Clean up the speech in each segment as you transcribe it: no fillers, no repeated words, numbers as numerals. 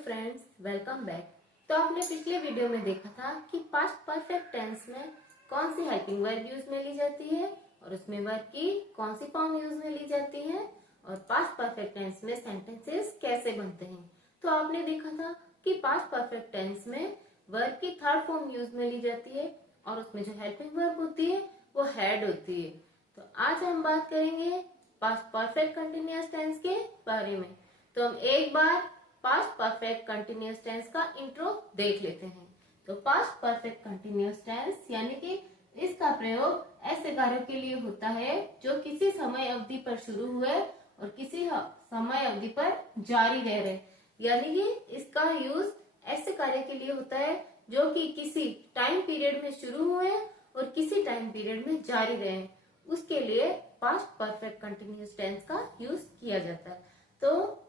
Friends, welcome back. तो आपने पिछले वीडियो में देखा था कि पास्ट परफेक्ट टेंस में कौन सी हेल्पिंग वर्ब यूज में ली जाती है और उसमें वर्ब की कौन सी फॉर्म यूज में ली जाती है और पास्ट परफेक्ट टेंस में सेंटेंसेस कैसे बनते हैं। तो आपने देखा था कि पास्ट परफेक्ट टेंस में वर्ब की थर्ड फॉर्म यूज में ली जाती है और उसमें जो हेल्पिंग वर्ब होती है वो हैड होती है। तो आज हम बात करेंगे पास्ट परफेक्ट कंटिन्यूअस टेंस के बारे में। तो हम एक बार पास्ट परफेक्ट कंटिन्यूअस टेंस का इंट्रो देख लेते हैं। तो पास्ट परफेक्ट कंटिन्यूअस टेंस यानी कि इसका प्रयोग ऐसे कार्यों के लिए होता है जो किसी समय अवधि पर शुरू हुए और किसी समय अवधि पर जारी रह रहे। यानी कि इसका यूज ऐसे कार्य के लिए होता है जो कि किसी टाइम पीरियड में शुरू हुए और किसी टाइम पीरियड में जारी रहे, उसके लिए पास्ट परफेक्ट कंटिन्यूअस टेंस का यूज किया जाता है। तो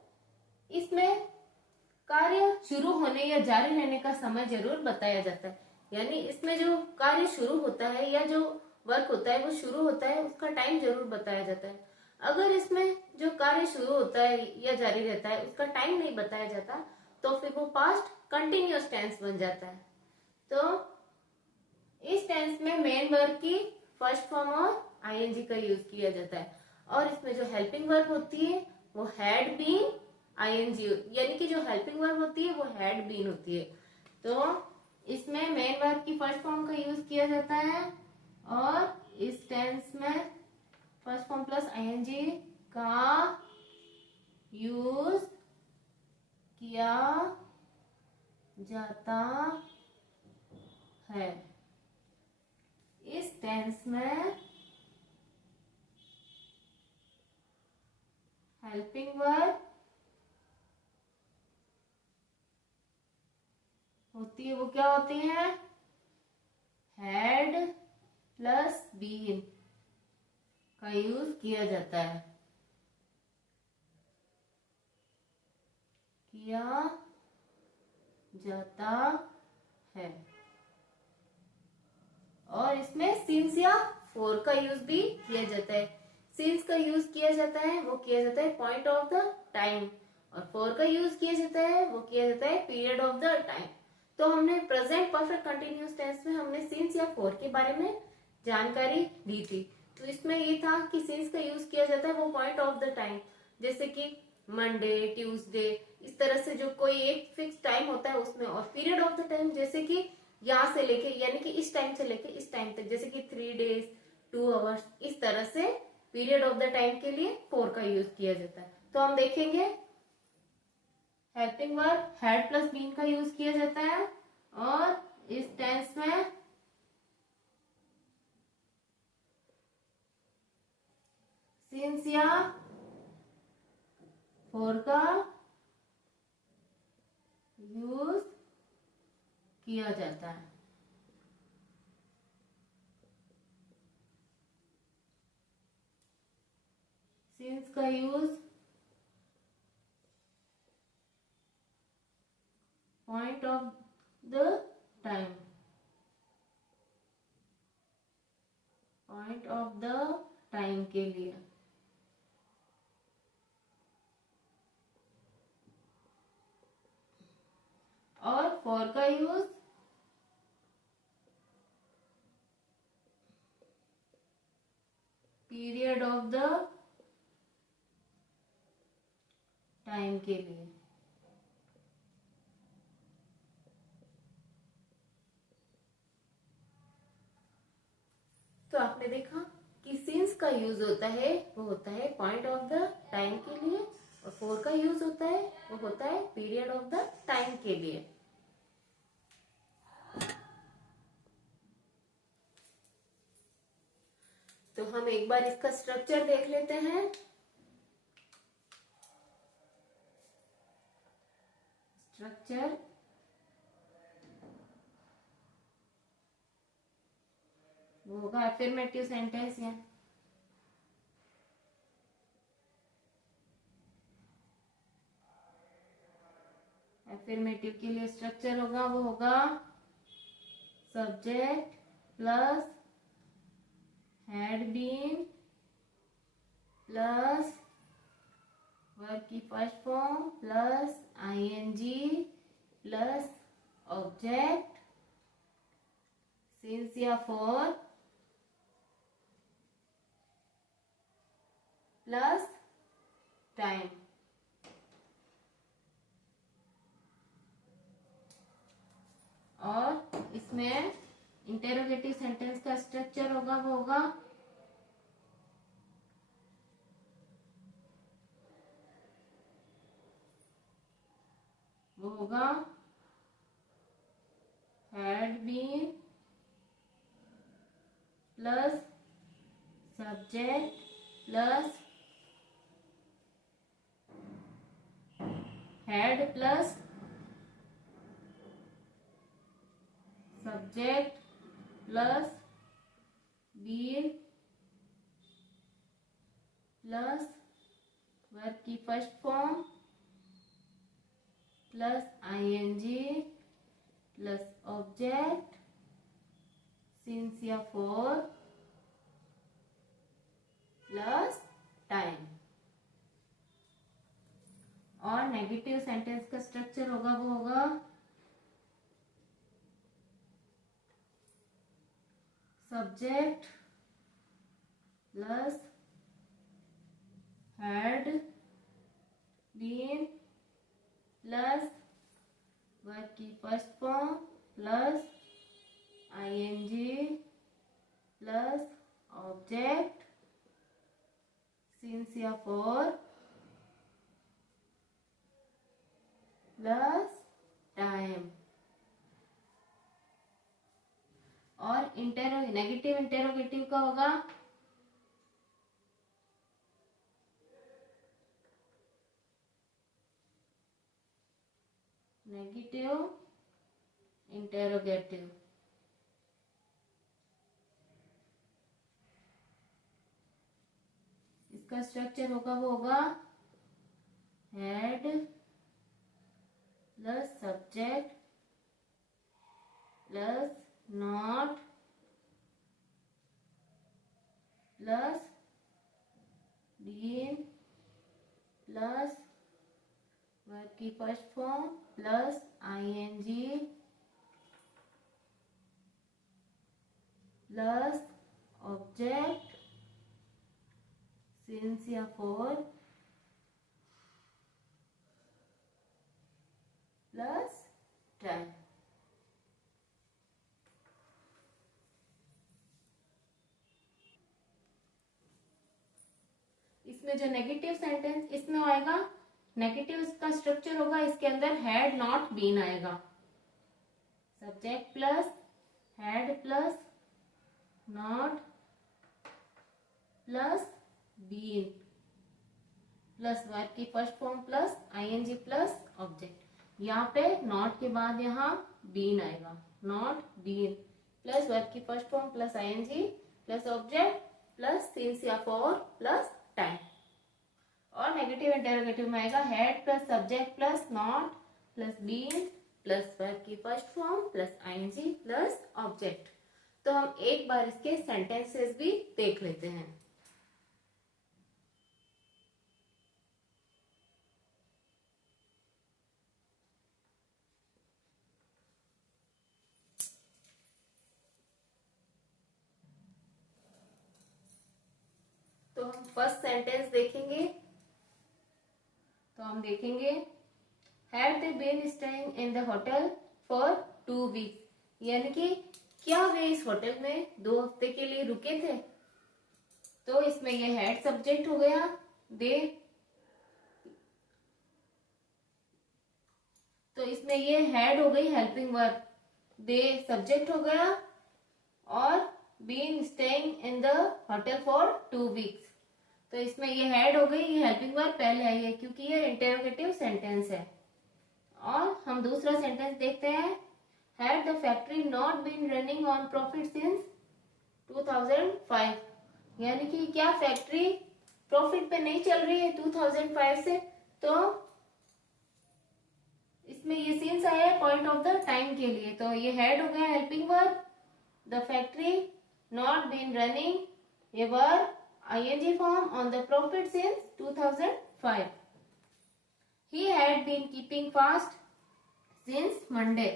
इसमें कार्य शुरू होने या जारी रहने का समय जरूर बताया जाता है। यानी इसमें जो कार्य शुरू होता है या जो वर्क होता है वो शुरू होता है, उसका टाइम जरूर बताया जाता है। अगर इसमें जो कार्य शुरू होता है या जारी रहता है उसका टाइम नहीं बताया जाता तो फिर वो पास्ट कंटिन्यूअस टेंस बन जाता है। तो इस टेंस में मेन वर्ब की फर्स्ट फॉर्म और आईएनजी का यूज किया जाता है और इसमें जो हेल्पिंग वर्ब होती है वो हैड बीन आईएनजी, यानी कि जो हेल्पिंग वर्ब होती है वो हैड बीन होती है। तो इसमें मेन वर्ब की फर्स्ट फॉर्म का यूज किया जाता है और इस टेंस में फर्स्ट फॉर्म प्लस आईएनजी का यूज किया जाता है। इस टेंस में हेल्पिंग वर्ब होती है, वो क्या होती है? हैड प्लस बीन का यूज किया जाता है। किया जाता है और इसमें सिंस या फोर का यूज भी किया जाता है। सिंस का यूज किया जाता है वो किया जाता है पॉइंट ऑफ द टाइम और फोर का यूज किया जाता है वो किया जाता है पीरियड ऑफ द टाइम। तो हमने प्रेजेंट परफेक्ट कंटिन्यूअस टेंस में हमने सिंस या फोर के बारे में जानकारी दी थी। तो इसमें ये था कि सिंस का यूज किया जाता है वो पॉइंट ऑफ द टाइम, जैसे कि मंडे, ट्यूसडे, इस तरह से जो कोई एक फिक्स टाइम होता है उसमें, और पीरियड ऑफ द टाइम जैसे कि यहाँ से लेके यानी कि इस टाइम से लेके इस टाइम तक, जैसे कि 3 डेज 2 आवर्स, इस तरह से पीरियड ऑफ द टाइम के लिए फोर का यूज किया जाता है। तो हम देखेंगे helping verb had plus been का यूज किया जाता है और इस टेंस में सिंस या फोर का यूज किया जाता है। सिंस का use point of the time, point of the time के लिए। और फॉर का use period of the time के लिए। तो आपने देखा कि सिंस का यूज होता है वो होता है पॉइंट ऑफ द टाइम के लिए और फोर का यूज होता है वो होता है पीरियड ऑफ द टाइम के लिए। तो हम एक बार इसका स्ट्रक्चर देख लेते हैं। स्ट्रक्चर वो होगा अफर्मेटिव सेंटेंस या अफर्मेटिव के लिए स्ट्रक्चर होगा वो होगा subject plus had been plus verb की first form plus ing plus object since या फॉर प्लस टाइम। और इसमें इंटेरोगेटिव सेंटेंस का स्ट्रक्चर होगा वो होगा had been plus subject plus had plus subject plus been plus verb की first form plus ing plus object since या for plus time. और नेगेटिव सेंटेंस का स्ट्रक्चर होगा वो होगा subject plus had been plus verb की first form plus ing plus object since या for plus time. और नेगेटिव इंटेरोगेटिव का होगा नेगेटिव इंटेरोगेटिव। इसका स्ट्रक्चर होगा वो होगा had plus subject plus not plus been plus verb की first form plus ing plus object since या फॉर प्लस टाइम। इसमें जो नेगेटिव सेंटेंस इसमें आएगा नेगेटिव का स्ट्रक्चर होगा इसके अंदर हैड नॉट बीन आएगा। Subject plus had plus not plus been plus verb की first form plus ing plus object. यहाँ पे नॉट के बाद यहाँ बीन आएगा नॉट बीन प्लस वर्ब की first form plus ing plus object plus since या फॉर प्लस टाइम। और नेगेटिव इंटेरोगेटिव में आएगा had plus subject plus not plus been plus verb की first form plus ing plus object. तो हम एक बार इसके सेंटेंसेस भी देख लेते हैं। तो हम फर्स्ट सेंटेंस देखेंगे। तो हम देखेंगे had they been staying in the hotel for 2 weeks, यानी कि क्या वे इस होटल में 2 हफ्ते के लिए रुके थे। तो इसमें ये हैड सब्जेक्ट हो गया, दे, तो इसमें ये हैड हो गई हेल्पिंग वर्ब, दे सब्जेक्ट हो गया और been staying in the hotel for 2 weeks. तो इसमें ये हेड हो गई, ये हेल्पिंग वर्ब पहले आई है क्योंकि ये इंटरोगेटिव सेंटेंस है। और हम दूसरा सेंटेंस देखते हैं had the factory not been running on profit since 2005, यानी कि क्या फैक्ट्री प्रॉफिट पे नहीं चल रही है 2005 से। तो इसमें ये सिंस आया है पॉइंट ऑफ द टाइम के लिए, तो ये हेड हो गया helping verb, the factory not been running ये verb ing form on the profit since 2005। He had been keeping fast since Monday,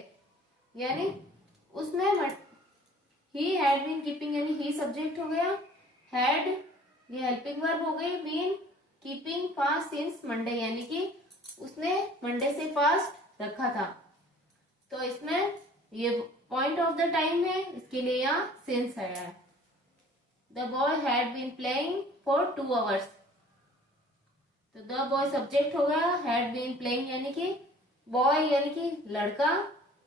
यानी उसने ही हैड बीन कीपिंग यानी ही सब्जेक्ट हो गया, हैड ये हेल्पिंग वर्ब हो गई, been keeping fast since Monday यानी कि उसने मंडे से फास्ट रखा था। तो इसमें ये पॉइंट ऑफ द टाइम है, इसके लिए यहाँ सिंस है। The boy had been playing for 2 hours, तो द बॉय सब्जेक्ट हो गया, हैड बीन प्लेइंग यानी कि बॉय यानी कि लड़का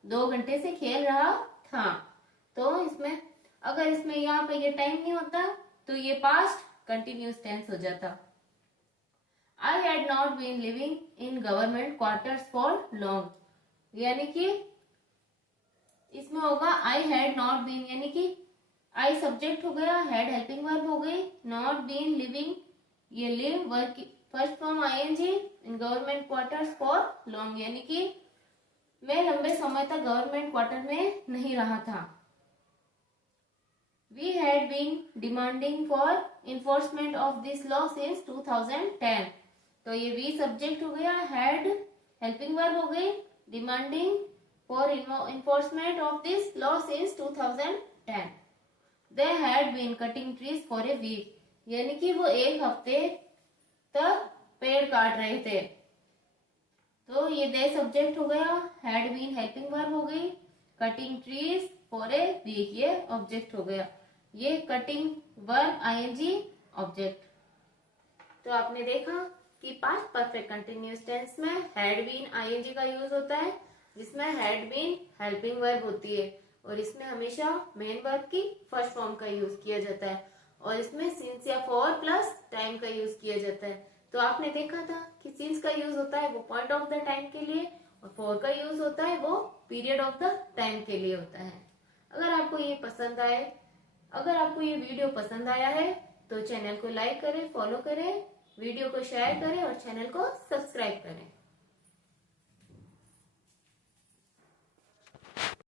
2 घंटे से खेल रहा था। तो इसमें अगर इसमें यहाँ पे ये टाइम नहीं होता तो ये पास्ट कंटिन्यूस टेंस हो जाता। I had not been living in government quarters for long, यानी कि इसमें होगा आई हैड नॉट बीन यानी कि आई सब्जेक्ट हो गया, हैड हेल्पिंग वर्ब हो गई, नॉट बीन लिविंग ये live verb first form ING in government quarters for long, यानी कि मैं लंबे समय तक गवर्नमेंट क्वार्टर में नहीं रहा था। We had been demanding for enforcement of this law since 2010, तो ये we सब्जेक्ट हो गया, had हेल्पिंग वर्ब हो गई, demanding for enforcement of this law since 2010. They had been cutting trees for a week, यानी कि वो 1 हफ्ते तक पेड़ काट रहे थे। तो ये they सब्जेक्ट हो गया, had been हेल्पिंग वर्ब हो गई, cutting trees for a week ये ऑब्जेक्ट हो गया, ये कटिंग वर्ब आईएनजी ऑब्जेक्ट। तो आपने देखा कि पास्ट परफेक्ट कंटिन्यूअस टेंस में हैड बीन आईएनजी का यूज होता है, जिसमें हैड बीन हेल्पिंग वर्ब होती है, और इसमें हमेशा मेन वर्ब की फर्स्ट फॉर्म का यूज किया जाता है, और इसमें सिंस या फॉर प्लस टाइम का यूज किया जाता है। तो आपने देखा था कि सिंस का यूज होता है वो पॉइंट ऑफ द टाइम के लिए, और फॉर का यूज होता है वो पीरियड ऑफ द टाइम के लिए होता है। अगर आपको ये वीडियो पसंद आया है तो चैनल को लाइक करें, फॉलो करें, वीडियो को शेयर करें और चैनल को सब्सक्राइब करें।